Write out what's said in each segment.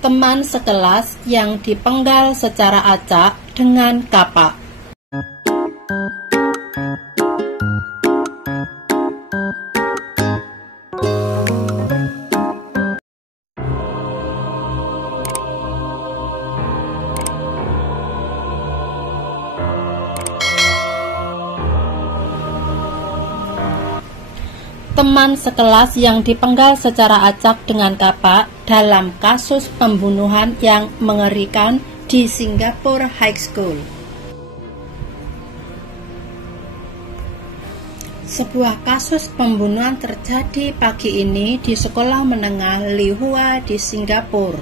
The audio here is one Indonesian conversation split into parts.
Teman sekelas yang dipenggal secara acak dengan kapak. Teman sekelas yang dipenggal secara acak dengan kapak dalam kasus pembunuhan yang mengerikan di Singapore High School. Sebuah kasus pembunuhan terjadi pagi ini di sekolah menengah Lihua di Singapura.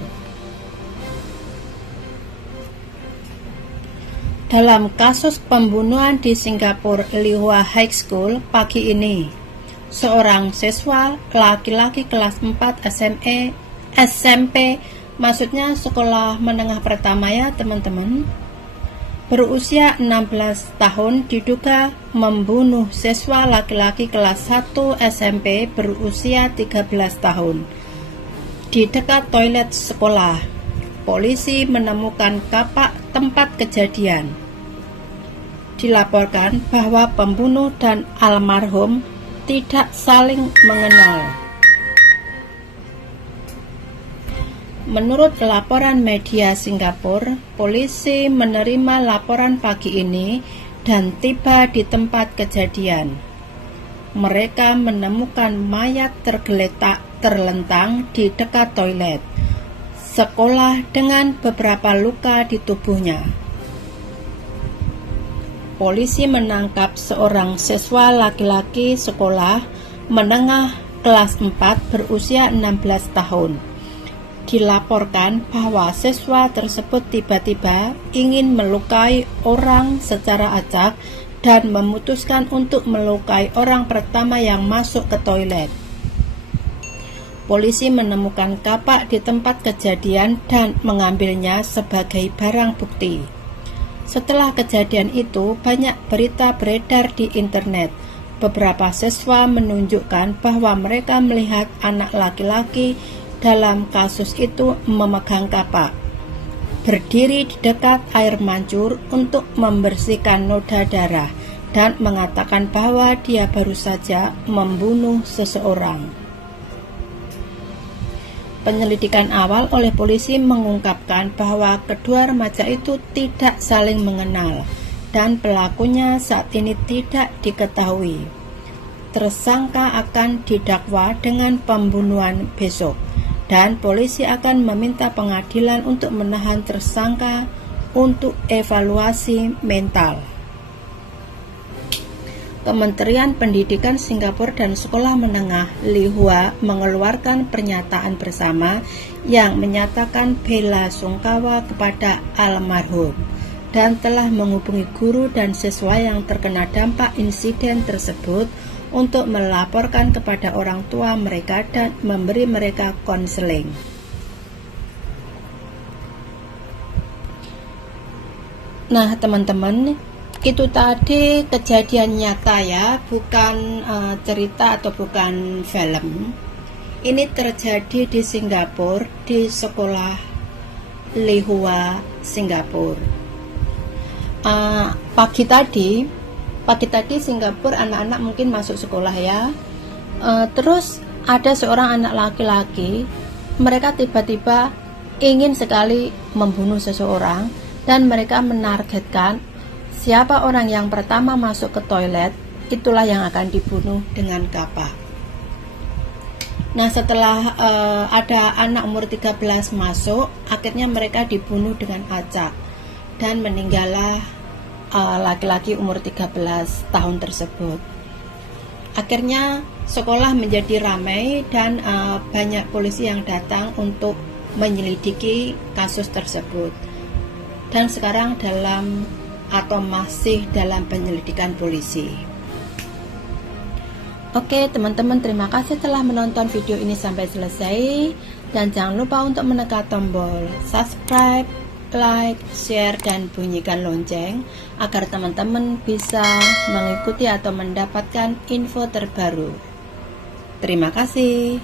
Dalam kasus pembunuhan di Singapore Lihua High School pagi ini, seorang siswa laki-laki kelas 4 SMP, maksudnya sekolah menengah pertama ya teman-teman, berusia 16 tahun diduga membunuh siswa laki-laki kelas 1 SMP berusia 13 tahun di dekat toilet sekolah. Polisi menemukan kapak tempat kejadian. Dilaporkan bahwa pembunuh dan almarhum tidak saling mengenal. Menurut laporan media Singapura, polisi menerima laporan pagi ini dan tiba di tempat kejadian. Mereka menemukan mayat tergeletak terlentang di dekat toilet sekolah dengan beberapa luka di tubuhnya. Polisi menangkap seorang siswa laki-laki sekolah menengah kelas 4 berusia 16 tahun. Dilaporkan bahwa siswa tersebut tiba-tiba ingin melukai orang secara acak dan memutuskan untuk melukai orang pertama yang masuk ke toilet. Polisi menemukan kapak di tempat kejadian dan mengambilnya sebagai barang bukti. Setelah kejadian itu, banyak berita beredar di internet. Beberapa siswa menunjukkan bahwa mereka melihat anak laki-laki dalam kasus itu memegang kapak, berdiri di dekat air mancur untuk membersihkan noda darah, dan mengatakan bahwa dia baru saja membunuh seseorang. Penyelidikan awal oleh polisi mengungkapkan bahwa kedua remaja itu tidak saling mengenal dan pelakunya saat ini tidak diketahui. Tersangka akan didakwa dengan pembunuhan besok dan polisi akan meminta pengadilan untuk menahan tersangka untuk evaluasi mental. Kementerian Pendidikan Singapura dan Sekolah Menengah Lihua mengeluarkan pernyataan bersama yang menyatakan bela sungkawa kepada almarhum dan telah menghubungi guru dan siswa yang terkena dampak insiden tersebut untuk melaporkan kepada orang tua mereka dan memberi mereka konseling. Nah teman-teman, itu tadi kejadian nyata ya, bukan cerita atau bukan film. Ini terjadi di Singapura, di sekolah Lihua, Singapura. Pagi tadi Singapura anak-anak mungkin masuk sekolah ya. Terus ada seorang anak laki-laki, mereka tiba-tiba ingin sekali membunuh seseorang dan mereka menargetkan siapa orang yang pertama masuk ke toilet, itulah yang akan dibunuh dengan kapak. Nah setelah ada anak umur 13 masuk, akhirnya mereka dibunuh dengan acak dan meninggallah laki-laki umur 13 tahun tersebut. Akhirnya sekolah menjadi ramai dan banyak polisi yang datang untuk menyelidiki kasus tersebut. Dan sekarang masih dalam penyelidikan polisi. Oke teman-teman, terima kasih telah menonton video ini sampai selesai, dan jangan lupa untuk menekan tombol subscribe, like, share, dan bunyikan lonceng agar teman-teman bisa mengikuti atau mendapatkan info terbaru. Terima kasih.